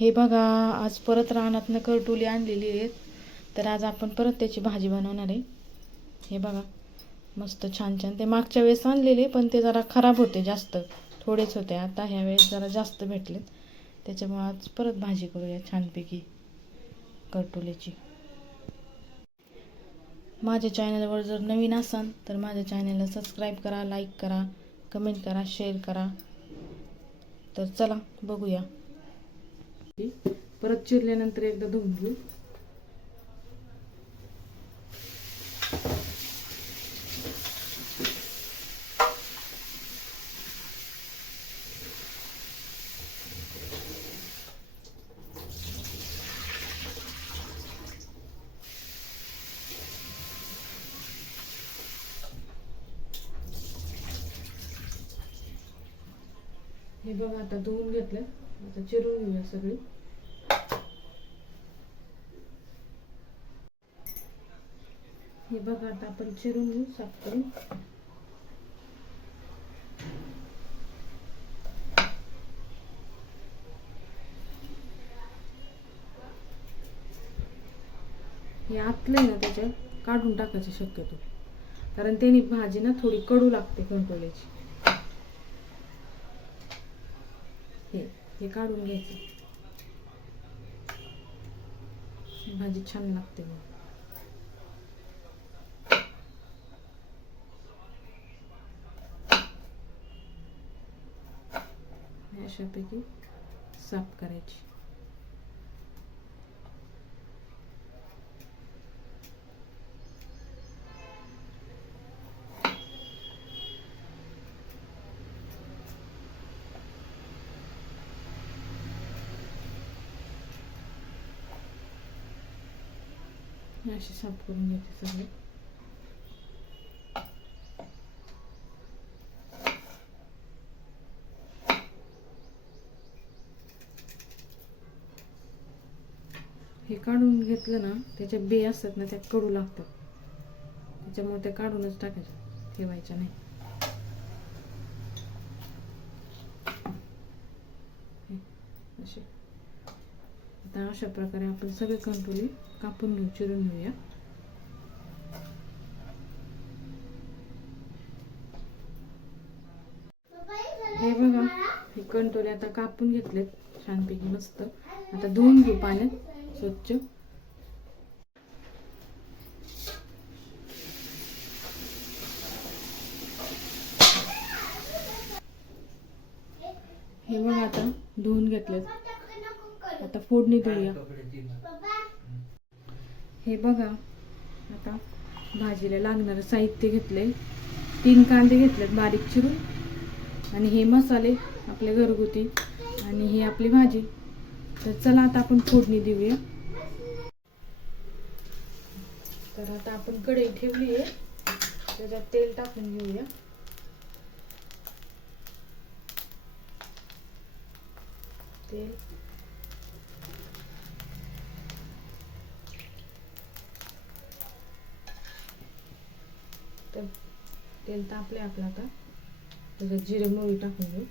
हे बघा आज परत रानातनं करटुली आणलेली आहेत. तर आज आपण परत त्याची भाजी बनवणार आहे. हे बघा मस्त छान छान. ते मागच्या वेळेस आणलेले पण ते जरा खराब होते जास्त. थोडेच होते. आता ह्या वेळेस जरा जास्त भेटलेत. त्याच्यामुळे आज परत भाजी करूया छानपैकी करटुलीची माझ्या चॅनलवर जर नवीन असाल तर माझ्या चॅनलला सबस्क्राईब करा लाईक करा कमेंट करा शेअर करा. तर चला बघूया. परत चिरल्यानंतर एकदा धुवून घेऊ. हे बघा आता धुवून घेतलं. आता चिरून घेऊया सगळी. हे बघा आता आपण चिरून घेऊ साफ करून हे आतलं ना त्याच्यात काढून टाकायचं शक्यतो. कारण त्याने भाजी ना थोडी कडू लागते कंट्रोल्याची हे. हे काढून घ्यायचं. भाजी छान लागते मग अशापैकी साफ करायची. हे अशी साफ करून घ्यायचे सगळे हे काढून घेतलं ना त्याच्या बे असतात ना त्या कडू लागतात त्याच्यामुळे त्या काढूनच टाकायच्या ठेवायच्या नाही असे आता अशा प्रकारे आपण सगळे कंट्रोली कापून घेऊ चिरून घेऊया. हे बघा हे कंटोले आता कापून घेतलेत छानपैकी मस्त. आता धुवून घेऊ पाण्यात स्वच्छ. हे बघा आता धुवून घेतलेत. आता फोडणी देऊया. हे बघा आता भाजीला लागणारं साहित्य घेतले तीन कांदे घेतलेत बारीक चिरून. आणि हे मसाले आपले घरगुती आणि ही आपली भाजी. तर चला आता आपण फोडणी देऊया. तर आता आपण कढई ठेवली आहे. त्याच्यात तेल टाकून घेऊया. तेल तर तेल तापले आपलं आता. त्याच्यात जिरे मोळी टाकून घेऊ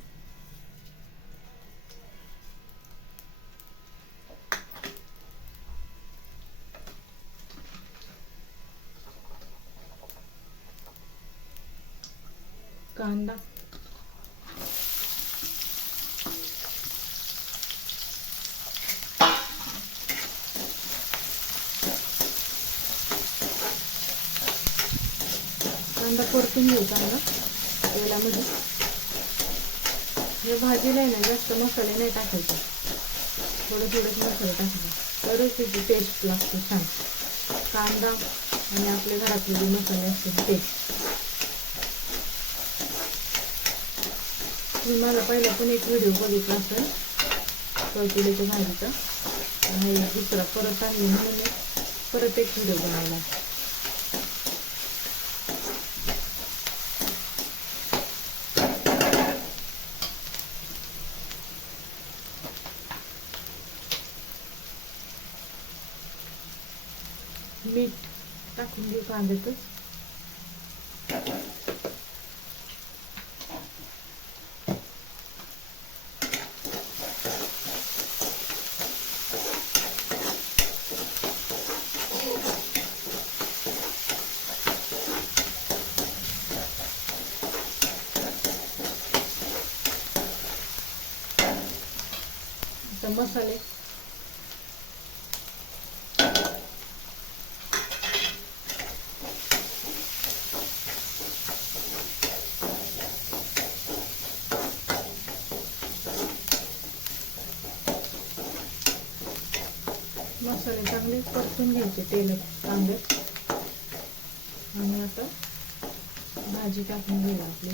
कांदा. कांदा परतून घेऊ चांगला तेलामध्ये. हे भाजीला आहे ना जास्त मसाले नाही टाकायचे. थोडं थोडंच मसाले टाकायचे. तरच त्याची टेस्ट लागते छान. कांदा आणि आपले घरातले जे मसाले असतील ते. मी माझा पहिला पण एक व्हिडिओ बघितला असेल कळकुलीच्या भाजीचा. आणि दुसरा परत आणली म्हणून परत एक व्हिडिओ बनवला. मीठ टाकून घेऊ कांद्यातच मसाले मसाले चांगले परतून घ्यायचे तेल कांदे आणि आता भाजी टाकून घेऊ आपली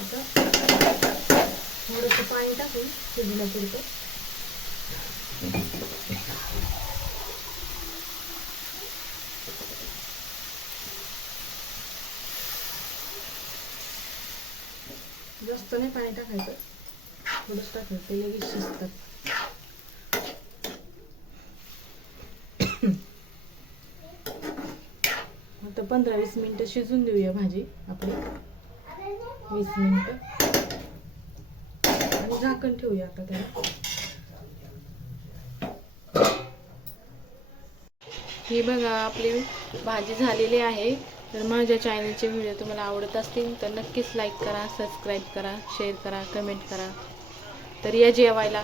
आता थोडंसं पाणी टाकून शिजलं पुरतं जास्त नाही पाणी टाकायचं. थोडंच टाकायचं ते लगेच शिजतात. आता पंधरा वीस मिनिटं शिजून देऊया भाजी आपली. वीस मिनिटं. आणि झाकण ठेवूया आता त्याला. ही बघा आपली भाजी झालेली आहे. तर माझ्या चॅनलचे व्हिडिओ तुम्हाला आवडत असतील तर नक्कीच लाईक करा सबस्क्राईब करा शेअर करा कमेंट करा. तर या जेवायला.